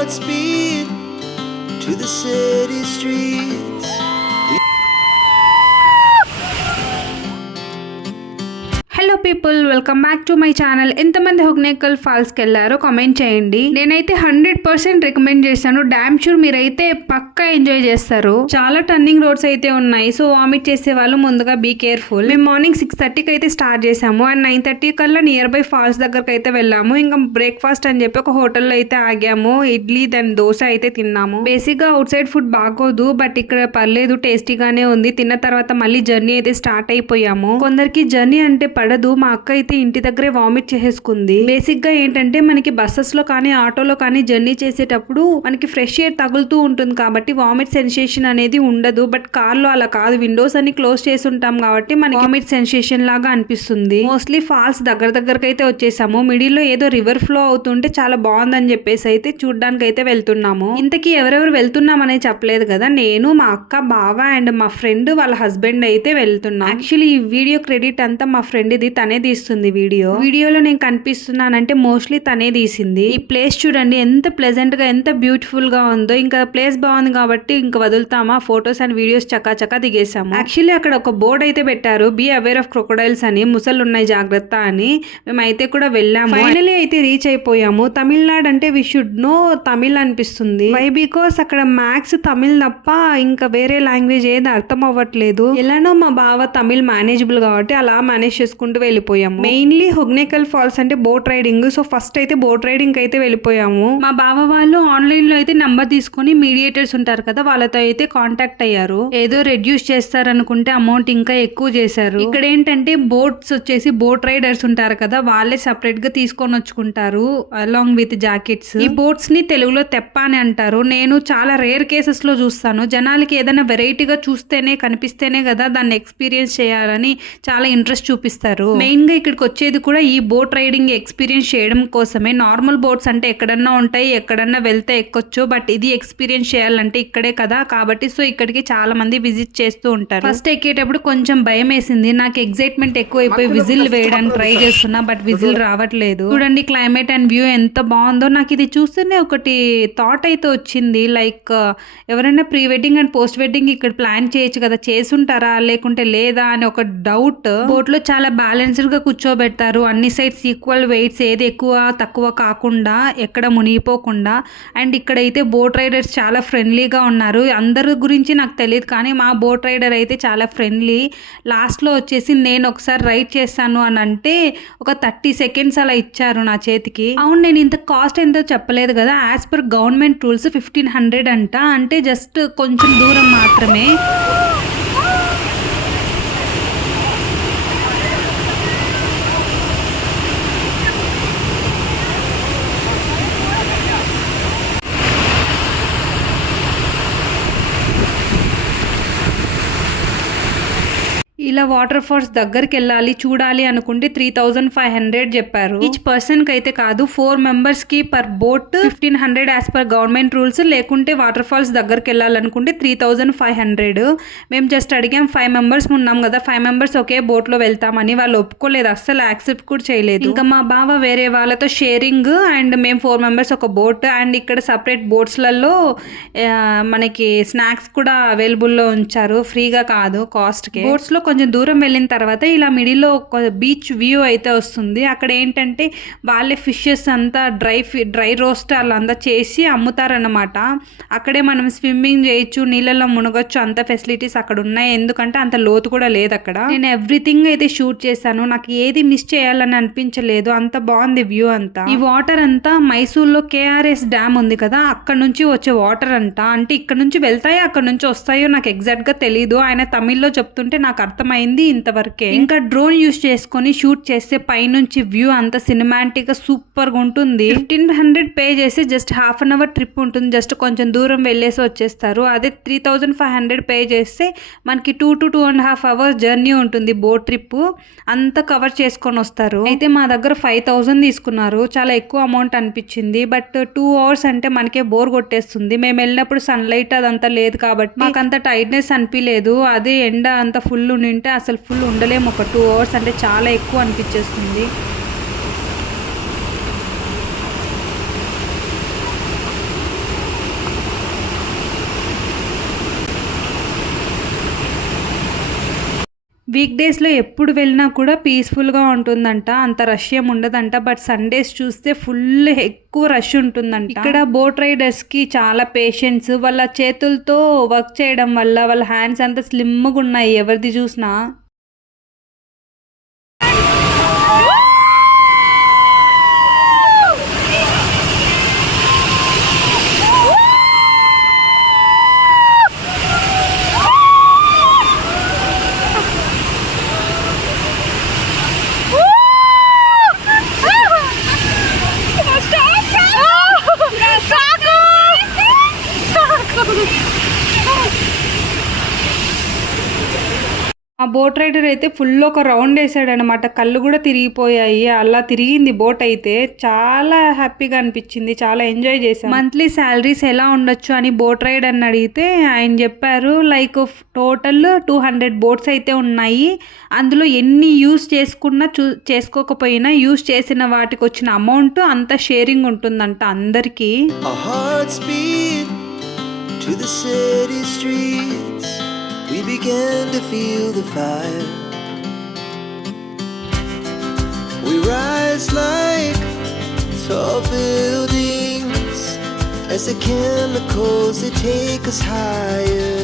Godspeed to the city streets. Hello people, welcome back to my channel. ఎంతమంది హొగ్నేకల్ ఫాల్స్కి వెళ్ళారో comment చేయండి. నేనైతే 100% recommend చేశాను. డామ్ షూర్ మీరైతే పక్కా ఎంజాయ్ చేస్తారు. చాలా టర్నింగ్ రోడ్స్ అయితే ఉన్నాయి, సో వామిట్ చేసే వాళ్ళు ముందుగా బీ కేర్ఫుల్. మేము మార్నింగ్ 6:30కి అయితే స్టార్ట్ చేసాము అండ్ 9:30 కల్లా నియర్ బై ఫాల్స్ దగ్గరకు అయితే వెళ్ళాము. ఇంకా బ్రేక్ఫాస్ట్ అని చెప్పి ఒక హోటల్లో అయితే ఆగాము. ఇడ్లీ దెన్ దోశ అయితే తిన్నాము. బేసిక్ గా అవుట్ సైడ్ ఫుడ్ బాగోదు, బట్ ఇక్కడ పర్లేదు, టేస్టీగానే ఉంది. తిన్న తర్వాత మళ్ళీ జర్నీ అయితే స్టార్ట్ అయిపోయాము. కొందరికి జర్నీ అంటే పడదు. మా అక్క అయితే ఇంటి దగ్గరే వామిట్ చేసేసుకుంది. బేసిక్ గా ఏంటంటే మనకి బస్సెస్ లో కానీ ఆటోలో కానీ జర్నీ చేసేటప్పుడు మనకి ఫ్రెష్ ఎయిర్ తగులుతూ ఉంటుంది కాబట్టి వామిట్ సెన్సేషన్ అనేది ఉండదు. బట్ కార్ లో అలా కాదు, విండోస్ అన్ని క్లోజ్ చేసి ఉంటాం కాబట్టి మనకి వామిట్ సెన్సేషన్ లాగా అనిపిస్తుంది. మోస్ట్లీ ఫాల్స్ దగ్గరకు అయితే వచ్చేసాము. మిడిల్ లో ఏదో రివర్ ఫ్లో అవుతుంటే చాలా బాగుందని చెప్పేసి అయితే చూడడానికి అయితే వెళ్తున్నాము. ఇంతకీ ఎవరెవరు వెళ్తున్నాం అనేది చెప్పలేదు కదా. నేను, మా అక్క, బావ అండ్ మా ఫ్రెండ్ వాళ్ళ హస్బెండ్ అయితే వెళ్తున్నాం. యాక్చువల్లీ ఈ వీడియో క్రెడిట్ అంతా మా ఫ్రెండ్ ఇది, తనే తీస్తుంది. వీడియోలో నేను కనిపిస్తున్నానంటే మోస్ట్లీ తనే తీసింది. ఈ ప్లేస్ చూడండి ఎంత ప్లెజెంట్ గా, ఎంత బ్యూటిఫుల్ గా ఉందో. ఇంకా ప్లేస్ బాగుంది కాబట్టి ఇంకా వదులుతామా, ఫొటోస్ అండ్ వీడియోస్ చక్కా దిగేసాము. యాక్చువల్లీ అక్కడ ఒక బోర్డ్ అయితే పెట్టారు, బీ అవేర్ ఆఫ్ క్రొకోడైల్స్ అని, ముసళ్ళు ఉన్నాయి జాగ్రత్త అని. మేమైతే కూడా వెళ్ళాము. ఫైనలీ అయితే రీచ్ అయిపోయాము. తమిళనాడు అంటే వి షుడ్ నో తమిళ్ అనిపిస్తుంది. వై బికాస్ అక్కడ మ్యాక్స్ తమిళ్ తప్ప ఇంకా వేరే లాంగ్వేజ్ ఏది అర్థం అవ్వట్లేదు. ఎలానో మా బావ తమిళ్ మేనేజబుల్ కాబట్టి అలా మేనేజ్ చేసుకుంటూ వెళ్ళిపోయాము. మెయిన్లీ హొగ్నేకల్ ఫాల్స్ అంటే బోట్ రైడింగ్, సో ఫస్ట్ అయితే బోట్ రైడింగ్ అయితే వెళ్ళిపోయాము. మా బావ వాళ్ళు ఆన్లైన్ లో అయితే నంబర్ తీసుకుని మీడియేటర్స్ ఉంటారు కదా, వాళ్ళతో అయితే కాంటాక్ట్ అయ్యారు. ఏదో రెడ్యూస్ చేస్తారనుకుంటే అమౌంట్ ఇంకా ఎక్కువ చేశారు. ఇక్కడ ఏంటంటే బోట్స్ వచ్చేసి బోట్ రైడర్స్ ఉంటారు కదా, వాళ్ళే సపరేట్ గా తీసుకొని వచ్చుకుంటారు అలాంగ్ విత్ జాకెట్స్. ఈ బోట్స్ ని తెలుగులో తెప్ప అని అంటారు. నేను చాలా రేర్ కేసెస్ లో చూస్తాను. జనాలకి ఏదైనా వెరైటీగా చూస్తేనే కనిపిస్తేనే కదా దాన్ని ఎక్స్పీరియన్స్ చేయాలని చాలా ఇంట్రెస్ట్ చూపిస్తారు. మెయిన్ గా ఇక్కడికి వచ్చేది కూడా ఈ బోట్ రైడింగ్ ఎక్స్పీరియన్స్ చేయడం కోసమే. నార్మల్ బోట్స్ అంటే ఎక్కడన్నా ఉంటాయి, ఎక్కడన్నా వెళ్తే ఎక్కొచ్చు, బట్ ఇది ఎక్స్పీరియన్స్ చేయాలంటే ఇక్కడే కదా, కాబట్టి సో ఇక్కడికి చాలా మంది విజిట్ చేస్తూ ఉంటారు. ఫస్ట్ ఎక్కేటప్పుడు కొంచెం భయం వేసింది. నాకు ఎగ్జైట్మెంట్ ఎక్కువ అయిపోయి విజిల్ వేయడానికి ట్రై చేస్తున్నా, బట్ విజిల్ రావట్లేదు. చూడండి క్లైమేట్ అండ్ వ్యూ ఎంత బాగుందో. నాకు ఇది చూస్తేనే ఒకటి థాట్ అయితే వచ్చింది, లైక్ ఎవరైనా pre wedding and post wedding ఇక్కడ ప్లాన్ చేయొచ్చు కదా, చేసుంటారా లేకుంటే లేదా అని ఒక డౌట్. బోట్ లో చాలా బ్యాలెన్స్డ్ గా కూర్చోబెడతారు, అన్ని సైడ్స్ ఈక్వల్ వెయిట్స్, ఏది ఎక్కువ తక్కువ కాకుండా, ఎక్కడ మునిగిపోకుండా. అండ్ ఇక్కడైతే బోట్ రైడర్స్ చాలా ఫ్రెండ్లీగా ఉన్నారు. అందరి గురించి నాకు తెలియదు కానీ మా బోట్ రైడర్ అయితే చాలా ఫ్రెండ్లీ. లాస్ట్లో వచ్చేసి నేను ఒకసారి రైడ్ చేస్తాను అని అంటే ఒక 30 సెకండ్స్ అలా ఇచ్చారు నా చేతికి. అవును, నేను ఇంత కాస్ట్ ఎంతో చెప్పలేదు కదా. యాజ్ పర్ గవర్నమెంట్ రూల్స్ 1500 అంట, అంటే జస్ట్ కొంచెం దూరం మాత్రమే. ఇలా వాటర్ ఫాల్స్ దగ్గరికి వెళ్ళాలి చూడాలి అనుకుంటే 3500 చెప్పారు. ఈచ్ పర్సన్ కి అయితే కాదు, 4 మెంబర్స్ కి per boat 1500 as per government rules. లేకుంటే వాటర్ ఫాల్స్ దగ్గరికి వెళ్ళాలనుకుంటే 3500. మేము జస్ట్ అడిగాం, 5 మెంబర్స్ ఉన్నాం కదా, 5 మెంబర్స్ ఒకే బోట్ లో వెళ్తామని. వాళ్ళు ఒప్పుకోలేదు, అస్సలు యాక్సెప్ట్ కూడా చేయలేదు. ఇంకా మా బావ వేరే వాళ్ళతో షేరింగ్ అండ్ మేము 4 మెంబర్స్ ఒక బోట్. అండ్ ఇక్కడ సపరేట్ బోట్స్ లలో మనకి స్నాక్స్ కూడా అవైలబుల్ లో ఉంచారు, ఫ్రీగా కాదు, కాస్ట్ కి. బోట్స్ లో కొంచెం దూరం వెళ్ళిన తర్వాత ఇలా మిడిల్లో ఒక బీచ్ వ్యూ అయితే వస్తుంది. అక్కడ ఏంటంటే వాళ్ళే ఫిషెస్ అంతా డ్రై రోస్ట్ అలా చేసి అమ్ముతారన్నమాట. అక్కడే మనం స్విమ్మింగ్ చేయొచ్చు, నీళ్ళలో మునగొచ్చు, అంత ఫెసిలిటీస్ అక్కడ ఉన్నాయి. ఎందుకంటే అంత లోతు కూడా లేదు అక్కడ. నేను ఎవ్రీథింగ్ అయితే షూట్ చేశాను, నాకు ఏది మిస్ చేయాలని అనిపించలేదు, అంత బాగుంది వ్యూ అంతా. ఈ వాటర్ అంతా మైసూర్లో KRS డ్యామ్ ఉంది కదా, అక్కడ నుంచి వచ్చే వాటర్ అంట. అంటే ఇక్కడ నుంచి వెళ్తాయో అక్కడ నుంచి వస్తాయో నాకు ఎగ్జాక్ట్ గా తెలీదు, ఆయన తమిళ్లో చెప్తుంటే నాకు అర్థమైంది ఇంతవరకే. ఇంకా డ్రోన్ యూస్ చేసుకొని షూట్ చేస్తే పైనుంచి వ్యూ అంత సినిమాటిక్ గా సూపర్ గా ఉంటుంది. 1500 పే చేసి just half an hour trip ఉంటుంది, జస్ట్ కొంచెం దూరం వెళ్ళేసి వచ్చేస్తారు. అదే 3500 పే చేస్తే మనకి 2 to 2.5 hours జర్నీ ఉంటుంది. బోట్ ట్రిప్ అంతా కవర్ చేసుకొని వస్తారు. అయితే మా దగ్గర 5000 తీసుకున్నారు, చాలా ఎక్కువ అమౌంట్ అనిపించింది. బట్ 2 hours అంటే మనకే బోర్ కొట్టేస్తుంది. మేము వెళ్ళినప్పుడు సన్లైట్ అదంతా లేదు కాబట్టి మాకు అంత టైట్నెస్ అనిపించలేదు. అదే ఎండ అంత ఫుల్ ఉంటే అసలు ఫుల్ ఉండలేము. ఒక 2 hours అంటే చాలా ఎక్కువ అనిపించేస్తుంది. వీక్ డేస్లో ఎప్పుడు వెళ్ళినా కూడా పీస్ఫుల్గా ఉంటుందంట, అంత రష్ ఏం ఉండదంట. బట్ సండేస్ చూస్తే ఫుల్ ఎక్కువ రష్ ఉంటుందంట. ఇక్కడ బోట్ రైడర్స్కి చాలా పేషెన్స్, వాళ్ళ చేతులతో వర్క్ చేయడం వల్ల వాళ్ళ హ్యాండ్స్ అంతా స్లిమ్గా ఉన్నాయి ఎవరిది చూసినా. ఆ బోట్ రైడర్ అయితే ఫుల్ ఒక రౌండ్ వేసాడు అనమాట, కళ్ళు కూడా తిరిగిపోయాయి. అలా తిరిగింది బోట్ అయితే. చాలా హ్యాపీగా అనిపించింది, చాలా ఎంజాయ్ చేశాను. మంత్లీ శాలరీస్ ఎలా ఉండొచ్చు అని బోట్ రైడ్ అని అడిగితే ఆయన చెప్పారు, లైక్ టోటల్ 200 బోట్స్ అయితే ఉన్నాయి. అందులో ఎన్ని యూస్ చేసుకున్నా చేసుకోకపోయినా యూస్ చేసిన వాటికి వచ్చిన అమౌంట్ అంత షేరింగ్ ఉంటుందంట అందరికీ. To the city streets, we began to feel the fire. We rise like tall buildings as the chemicals they take us higher.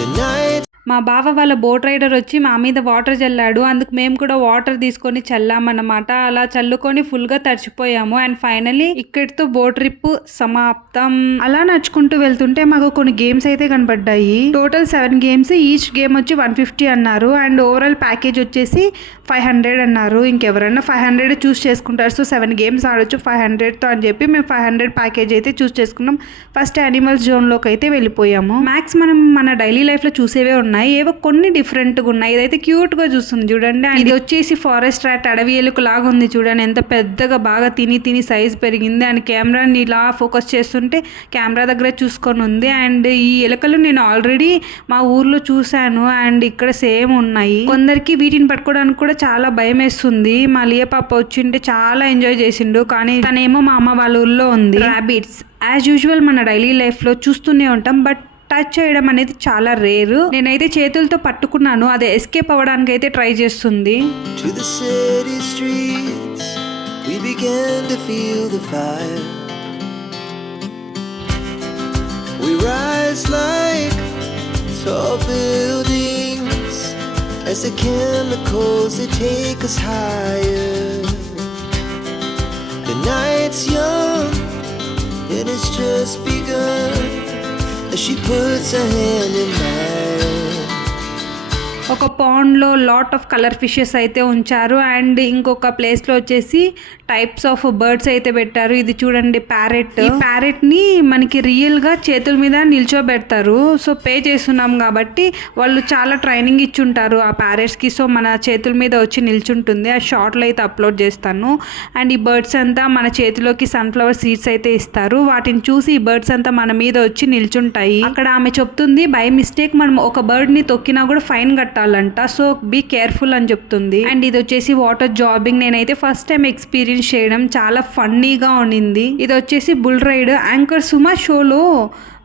The night మా బావ వాళ్ళ బోట్ రైడర్ వచ్చి మా మీద వాటర్ చల్లాడు, అందుకు మేము కూడా వాటర్ తీసుకొని చల్లామన్నమాట. అలా చల్లుకొని ఫుల్గా తడిచిపోయాము. అండ్ ఫైనలీ ఇక్కడితో బోట్ ట్రిప్ సమాప్తం. అలా నడుచుకుంటూ వెళ్తుంటే మాకు కొన్ని గేమ్స్ అయితే కనపడ్డాయి. టోటల్ 7 గేమ్స్, ఈచ్ గేమ్ వచ్చి 150 అన్నారు. అండ్ ఓవరాల్ ప్యాకేజ్ వచ్చేసి 500 అన్నారు. ఇంకెవరైనా 500 చూస్ చేసుకుంటారు. సో 7 గేమ్స్ ఆడొచ్చు 500తో అని చెప్పి మేము 500 ప్యాకేజ్ అయితే చూస్ చేసుకున్నాం. ఫస్ట్ యానిమల్స్ జోన్లోకి అయితే వెళ్ళిపోయాము. మ్యాక్స్ మనం మన డైలీ లైఫ్లో చూసేవే ఉన్నాయి, ఏవో కొన్ని డిఫరెంట్గా ఉన్నాయి. ఇదైతే క్యూట్గా చూస్తుంది చూడండి. ఇది వచ్చేసి ఫారెస్ట్ ర్యాట్, అడవి ఎలుక లాగా ఉంది చూడండి, ఎంత పెద్దగా బాగా తిని సైజ్ పెరిగింది. అండ్ కెమెరాని ఇలా ఫోకస్ చేస్తుంటే కెమెరా దగ్గర చూసుకొని ఉంది. అండ్ ఈ ఎలుకలు నేను ఆల్రెడీ మా ఊర్లో చూశాను అండ్ ఇక్కడ సేమ్ ఉన్నాయి. కొందరికి వీటిని పట్టుకోవడానికి కూడా చాలా భయం వేస్తుంది. మా లియ పాప వచ్చింటే చాలా ఎంజాయ్ చేసిండు, కానీ తనేమో మా అమ్మ వాళ్ళ ఊర్లో ఉంది. ర్యాబిట్స్ యాజ్ యూజువల్ మన డైలీ లైఫ్లో చూస్తూనే ఉంటాం, బట్ టచ్ చేయడం అనేది చాలా రేరు. నేనైతే చేతులతో పట్టుకున్నాను, అది ఎస్కేప్ అవ్వడానికి అయితే ట్రై చేస్తుంది. To the city streets, we began to feel the fire. We rise like tall buildings as the chemicals they take us higher. The night's young and it's just begun as she puts her hand in mine. ఒక పాండ్లో lot of colour fishes అయితే ఉంచారు. And ఇంకొక ప్లేస్లో వచ్చేసి types of birds అయితే పెట్టారు. ఇది చూడండి ప్యారెట్. ఈ ప్యారెట్ని మనకి రియల్గా చేతుల మీద నిల్చోబెడతారు. సో పే చేస్తున్నాం కాబట్టి వాళ్ళు చాలా ట్రైనింగ్ ఇచ్చుంటారు ఆ ప్యారెట్స్కి. సో మన చేతుల మీద వచ్చి నిల్చుంటుంది. ఆ షార్ట్లో అయితే అప్లోడ్ చేస్తాను. అండ్ ఈ బర్డ్స్ అంతా మన చేతిలోకి సన్ఫ్లవర్ సీడ్స్ అయితే ఇస్తారు. వాటిని చూసి ఈ బర్డ్స్ అంతా మన మీద వచ్చి నిల్చుంటాయి. అక్కడ ఆమె చెప్తుంది, బై మిస్టేక్ మనం ఒక బర్డ్ని తొక్కినా కూడా ఫైన్ కట్టాలంట, సో బీ కేర్ఫుల్ అని చెప్తుంది. అండ్ ఇది వచ్చేసి వాటర్ జాబింగ్. నేనైతే ఫస్ట్ టైం ఎక్స్పీరియన్స్ చేయడం, చాలా ఫన్నీగా ఉన్నింది. ఇది వచ్చేసి బుల్ రైడ్. యాంకర్ సుమా షోలో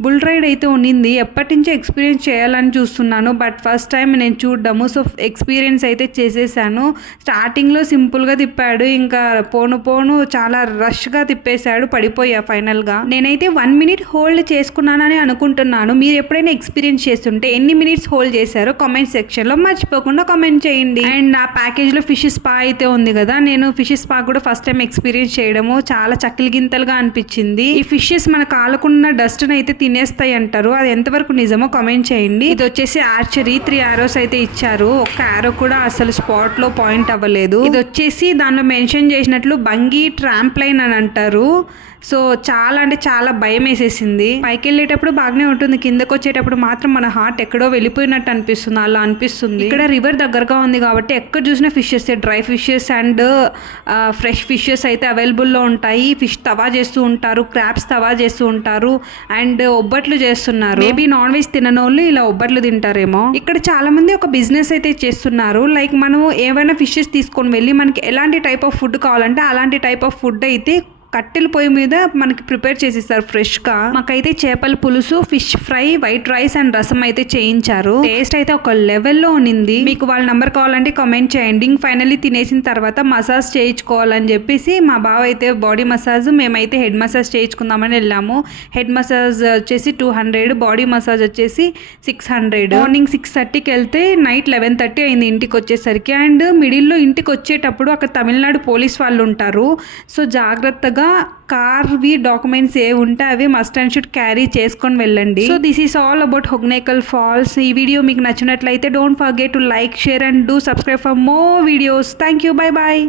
బుల్ రైడ్ అయితే ఉన్నింది. ఎప్పటి నుంచో ఎక్స్పీరియన్స్ చేయాలని చూస్తున్నాను, బట్ ఫస్ట్ టైం నేను చూడడము. సో ఎక్స్పీరియన్స్ అయితే చేసేసాను. స్టార్టింగ్లో సింపుల్గా తిప్పాడు, ఇంకా పోను చాలా రష్గా తిప్పేశాడు, పడిపోయా ఫైనల్గా. నేనైతే 1 minute హోల్డ్ చేసుకున్నానని అనుకుంటున్నాను. మీరు ఎప్పుడైనా ఎక్స్పీరియన్స్ చేస్తుంటే ఎన్ని మినిట్స్ హోల్డ్ చేశారో కామెంట్ సెక్షన్లో మర్చిపోకుండా కామెంట్ చేయండి. అండ్ ఆ ప్యాకేజ్లో ఫిష్ స్పా అయితే ఉంది కదా, నేను ఫిష్ స్పా కూడా ఫస్ట్ టైం ఎక్స్పీరియన్స్ చేయడము. చాలా చక్కిలి గింతలుగా అనిపించింది. ఈ ఫిషెస్ మన కాలుకున్న డస్ట్ని అయితే తినేస్తాయి అంటారు, అది ఎంతవరకు నిజమో కామెంట్ చేయండి. ఇది వచ్చేసి ఆర్చరీ, 3 arrows అయితే ఇచ్చారు. ఒక్క ఆరో కూడా అసలు స్పాట్ లో పాయింట్ అవ్వలేదు. ఇది వచ్చేసి దానిలో మెన్షన్ చేసినట్లు బంగీ ట్రాంప్లైన్ అని అంటారు. సో చాలా అంటే చాలా భయం వేసేసింది. పైకి వెళ్ళేటప్పుడు బాగానే ఉంటుంది, కిందకు వచ్చేటప్పుడు మాత్రం మన హార్ట్ ఎక్కడో వెళ్ళిపోయినట్టు అనిపిస్తుంది, అలా అనిపిస్తుంది. ఇక్కడ రివర్ దగ్గరగా ఉంది కాబట్టి ఎక్కడ చూసినా fishes, dry fishes and fresh fishes అయితే అవైలబుల్లో ఉంటాయి. ఫిష్ తవా చేస్తూ ఉంటారు, క్రాబ్స్ తవా చేస్తూ ఉంటారు అండ్ ఒబ్బట్లు చేస్తున్నారు. మేబీ నాన్ వెజ్ తిననోళ్ళు ఇలా ఒబ్బట్లు తింటారేమో. ఇక్కడ చాలా మంది ఒక బిజినెస్ అయితే చేస్తున్నారు. లైక్ మనం ఏవైనా ఫిషెస్ తీసుకొని వెళ్ళి మనకి ఎలాంటి టైప్ ఆఫ్ ఫుడ్ కావాలంటే అలాంటి టైప్ ఆఫ్ ఫుడ్ అయితే కట్టెల పొయ్యి మీద మనకి ప్రిపేర్ చేసిస్తారు ఫ్రెష్ గా. మాకైతే చేపల పులుసు, fish fry, white rice and రసం అయితే చేయించారు. టేస్ట్ అయితే ఒక లెవెల్లో ఉన్నింది. మీకు వాళ్ళ నంబర్ కావాలంటే కామెంట్ చేయండి. ఫైనల్లీ తినేసిన తర్వాత మసాజ్ చేయించుకోవాలని చెప్పేసి మా బావ అయితే బాడీ మసాజ్, మేమైతే హెడ్ మసాజ్ చేయించుకుందామని వెళ్ళాము. హెడ్ మసాజ్ వచ్చేసి 200, బాడీ మసాజ్ వచ్చేసి 600. మార్నింగ్ 6:30కి వెళ్తే నైట్ 11:30 అయింది ఇంటికి వచ్చేసరికి. అండ్ మిడిల్లో ఇంటికి వచ్చేటప్పుడు అక్కడ తమిళనాడు పోలీస్ వాళ్ళు ఉంటారు. సో జాగ్రత్తగా కార్వి డాక్యుమెంట్స్ ఏ ఉంటే అవి మస్ట్ అండ్ షుడ్ క్యారీ చేసుకొని వెళ్ళండి. So this is all about Hogenakkal falls. ఈ వీడియో మీకు నచ్చినట్లయితే don't forget to like, share and do subscribe for more videos. Thank you. Bye bye.